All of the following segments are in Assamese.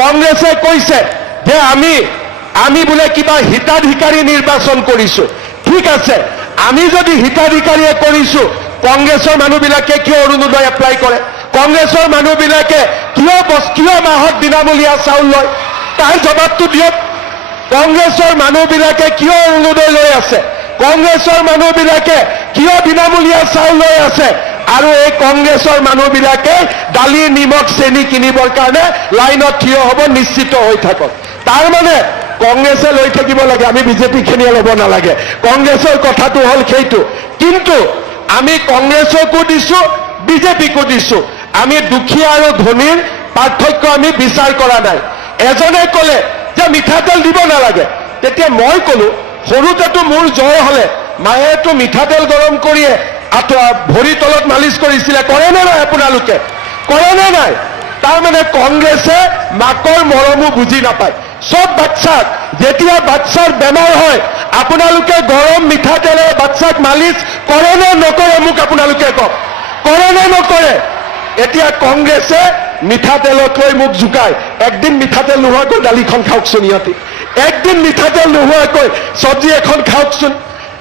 কংগ্ৰেছে কৈছে যে আমি বোলে কিবা হিতাধিকাৰী নিৰ্বাচন কৰিছো। ঠিক আছে, আমি যদি হিতাধিকাৰীয়ে কৰিছো, কংগ্ৰেছৰ মানুহবিলাকে কিয় অৰুণোদয় এপ্লাই কৰে? কংগ্ৰেছৰ মানুহবিলাকে কিয় মাহত বিনামূলীয়া চাউল লয়? তাৰ জবাবটো দিয়ক। কংগ্ৰেছৰ মানুহবিলাকে কিয় অৰুণোদয় লৈ আছে? কংগ্ৰেছৰ মানুহবিলাকে কিয় বিনামূলীয়া চাউল লৈ আছে? আৰু এই কংগ্ৰেছৰ মানুহবিলাকে দালি, নিমখ, চেনি কিনিবৰ কাৰণে লাইনত থিয় হ'ব, নিশ্চিত হৈ থাকক। তাৰ মানে কংগ্ৰেছে লৈ থাকিব লাগে, আমি বিজেপিখিনিয়ে ল'ব নালাগে। কংগ্ৰেছৰ কথাটো হ'ল সেইটো। কিন্তু আমি কংগ্ৰেছকো দিছো, বিজেপিকো দিছো। আমি দুখীয়া আৰু ধনীৰ পাৰ্থক্য আমি বিচাৰ কৰা নাই। এজনে ক'লে যে মিঠাতেল দিব নালাগে, তেতিয়া মই ক'লো সৰুতেতো মোৰ জ্বৰ হ'লে মায়েতো মিঠাতেল গৰম কৰিয়ে ভৰি তলত মালিচ কৰিছিলে। কৰে নে নাই আপোনালোকে? কৰে নে নাই? তাৰমানে কংগ্ৰেছে মাকৰ মৰমো বুজি নাপায়। সব বাচ্চাক যেতিয়া বাচ্চাৰ বেমাৰ হয় আপোনালোকে গৰম মিঠাতেলে বাচ্চাক মালিচ কৰে নে নকৰে? মোক আপোনালোকে কওক, কৰে নে নকৰে? এতিয়া কংগ্ৰেছে মিঠাতেলত লৈ মোক জোকায়। একদিন মিঠাতেল নোহোৱাকৈ দালিখন খাওকচোন, ইহঁতে একদিন মিঠাতেল নোহোৱাকৈ চব্জি এখন খাওকচোন।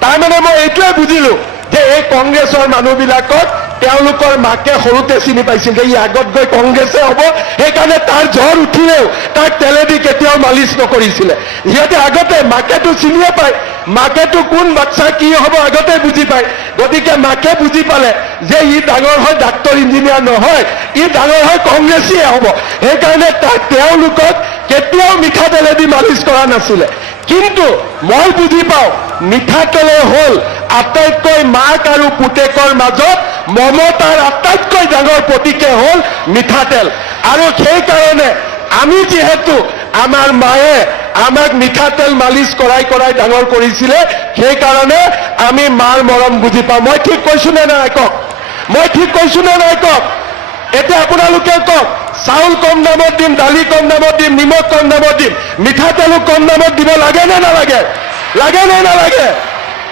তাৰমানে মই এইটোৱে বুজিলো যে এই কংগ্ৰেছৰ মানুহবিলাকক তেওঁলোকৰ মাকে সৰুতে চিনি পাইছিল যে ই আগত গৈ কংগ্ৰেছে হ'ব, সেইকাৰণে তাৰ জ্বৰ উঠিলেও তাক তেলেদি কেতিয়াও মালিচ নকৰিছিলে। সিহঁতে আগতে মাকেতো চিনিয়ে পায়, মাকেতো কোন বাচ্চা কি হ'ব আগতে বুজি পায়। গতিকে মাকে বুজি পালে যে ই ডাঙৰ হয় ডাক্তৰ ইঞ্জিনিয়াৰ নহয়, ই ডাঙৰ হয় কংগ্ৰেছীয়ে হ'ব, সেইকাৰণে তেওঁলোকক কেতিয়াও মিঠাতেলেদি মালিচ কৰা নাছিলে। কিন্তু মই বুজি পাওঁ মিঠাতেলে হ'ল আটাইতকৈ মাক আৰু পুতেকৰ মাজত মমতাৰ আটাইতকৈ ডাঙৰ প্ৰতীকে হ'ল মিঠাতেল। আৰু সেইকাৰণে আমি যিহেতু আমাৰ মায়ে আমাক মিঠাতেল মালিচ কৰাই ডাঙৰ কৰিছিলে, সেইকাৰণে আমি মাৰ মৰম বুজি পাওঁ। মই ঠিক কৈছো নে নাই কওক? মই ঠিক কৈছো নে নাই কওক? এতিয়া আপোনালোকে কওক, চাউল কম দামত দিম, দালি কম দামত দিম, নিমখ কম দামত দিম, মিঠাতেলো কম দামত দিব লাগে নে নালাগে? লাগে নে নালাগে?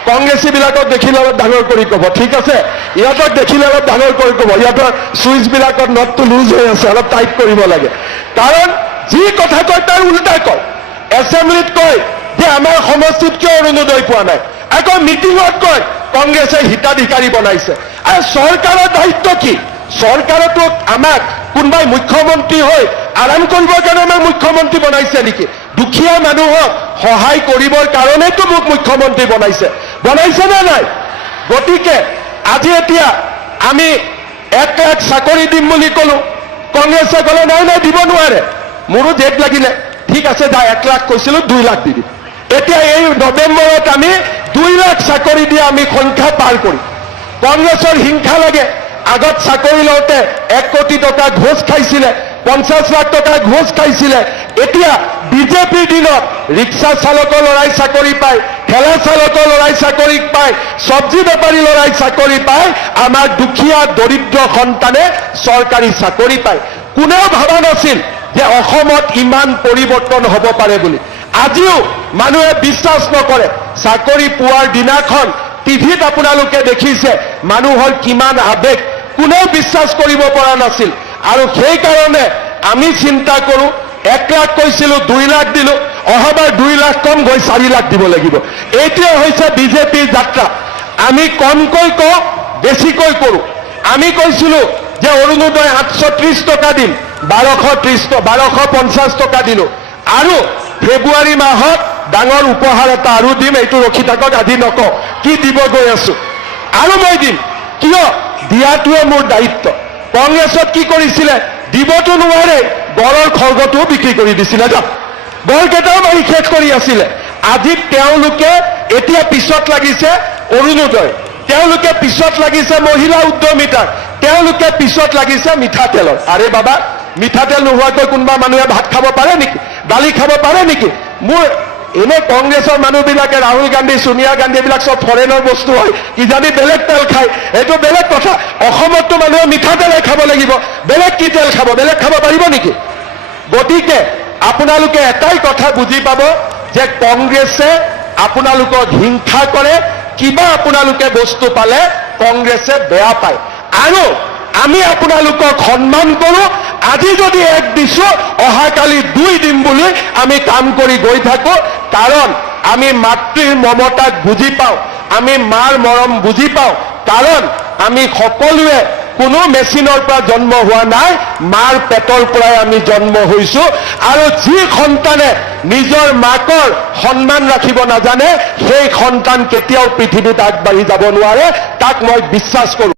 কংগ্ৰেছীবিলাকক দেখিলে অলপ ডাঙৰ কৰি ক'ব, ঠিক আছে? ইহঁতক দেখিলে অলপ ডাঙৰ কৰি ক'ব, ইহঁতৰ চুইচবিলাকত নটটো লুজ হৈ আছে, অলপ টাইট কৰিব লাগে। কাৰণ যি কথা কয় তাৰ উল্টা কয়। এছেম্বলিত কয় যে আমাৰ সমষ্টিত কিয় অৰুণোদয় পোৱা নাই, আকৌ মিটিঙত কয় কংগ্ৰেছে হিতাধিকাৰী বনাইছে। আৰু চৰকাৰৰ দায়িত্ব কি? চৰকাৰতো আমাক কোনোবাই মুখ্যমন্ত্ৰী হৈ আৰাম কৰিবৰ কাৰণে আমাক মুখ্যমন্ত্ৰী বনাইছে নেকি? দুখীয়া মানুহক সহায় কৰিবৰ কাৰণেতো মোক মুখ্যমন্ত্ৰী বনাইছে নে নাই? গতিকে আজি এতিয়া আমি 1 লাখ চাকৰি দিম বুলি ক'লো, কংগ্ৰেছে ক'লে নাই দিব নোৱাৰে। মোৰো জেদ লাগিলে, ঠিক আছে যা 1 লাখ কৈছিলো 2 লাখ দি দিম। এতিয়া এই নৱেম্বৰত আমি 2 লাখ চাকৰি দিয়ে আমি সংখ্যা পাৰ কৰিম। কংগ্ৰেছৰ হিংসা লাগে। আগত চাকৰি লওঁতে 1 কোটি টকা ঘোষ খাইছিলে, 50 লাখ টকা ঘোষ খাইছিলে। এতিয়া বিজেপিৰ দিনত ৰিক্সা চালকৰ ল'ৰাই চাকৰি পায়, ঠেলা চালকৰ ল'ৰাই চাকৰি পায়, চব্জি বেপাৰী ল'ৰাই চাকৰি পায়, আমাৰ দুখীয়া দৰিদ্ৰ সন্তানে চৰকাৰী চাকৰি পায়। কোনেও ভাবা নাছিল যে অসমত ইমান পৰিৱৰ্তন হ'ব পাৰে বুলি। আজিও মানুহে বিশ্বাস নকৰে। চাকৰি পোৱাৰ দিনাখন টিভিত আপোনালোকে দেখিছে মানুহৰ কিমান আৱেগ, কোনেও বিশ্বাস কৰিব পৰা নাছিল। আৰু সেইকাৰণে আমি চিন্তা কৰো 1 লাখ কৈছিলো 2 লাখ দিলো, অহাবাৰ 2 লাখ কম গৈ 4 লাখ দিব লাগিব। এইটোৱে হৈছে বিজেপিৰ যাত্ৰা। আমি কমকৈ কওঁ, বেছিকৈ কৰো। আমি কৈছিলো যে অৰুণোদয় 830 টকা দিম, 1250 টকা দিলো। আৰু ফেব্ৰুৱাৰী মাহত ডাঙৰ উপহাৰ এটা আৰু দিম, এইটো ৰখি থাকক, আজি নকওঁ কি দিব গৈ আছো। আৰু মই দিম, কিয় দিয়াটোৱে মোৰ দায়িত্ব। কংগ্ৰেছত কি কৰিছিলে, দিবতো নোৱাৰে, গড়ৰ খৰ্গটোও বিক্ৰী কৰি দিছিলে, গড়কেইটাও মাৰি শেষ কৰি আছিলে। আজি তেওঁলোকে এতিয়া পিছত লাগিছে অৰুণোদয়, তেওঁলোকে পিছত লাগিছে মহিলা উদ্যমিতাৰ, তেওঁলোকে পিছত লাগিছে মিঠাতেলৰ। আৰে বাবা, মিঠাতেল নোহোৱাকৈ কোনোবা মানুহে ভাত খাব পাৰে নেকি? দালি খাব পাৰে নেকি? মোৰ এনে কংগ্ৰেছৰ মানুহবিলাকে ৰাহুল গান্ধী, সোনিয়া গান্ধী এইবিলাক চব ফৰেনৰ বস্তু হয়, কিজানি বেলেগ তেল খায়, এইটো বেলেগ কথা। অসমততো মানুহে মিঠাতেলে খাব লাগিব, বেলেগ কি তেল খাব? বেলেগ খাব পাৰিব নেকি? গতিকে আপোনালোকে এটাই কথা বুজি পাব যে কংগ্ৰেছে আপোনালোকক হিংসা কৰে, কিবা আপোনালোকে বস্তু পালে কংগ্ৰেছে বেয়া পায়। আৰু আমি আপোনালোকক সন্মান কৰো, আজি যদি 1 দিছো অহাকালি 2 দিম বুলি আমি কাম কৰি গৈ থাকো কাৰণ আমি মাতৃৰ মমতাক বুজি পাওঁ আমি মাৰ মৰম বুজি পাওঁ কাৰণ আমি সকলোৱে কোনো মেচিনৰ পৰা জন্ম হোৱা নাই মাৰ পেটৰ পৰাই আমি জন্ম হৈছো আৰু যি সন্তানে নিজৰ মাকৰ সন্মান ৰাখিব নাজানে সেই সন্তান কেতিয়াও পৃথিৱীত আগবাঢ়ি যাব নোৱাৰে তাক মই বিশ্বাস কৰোঁ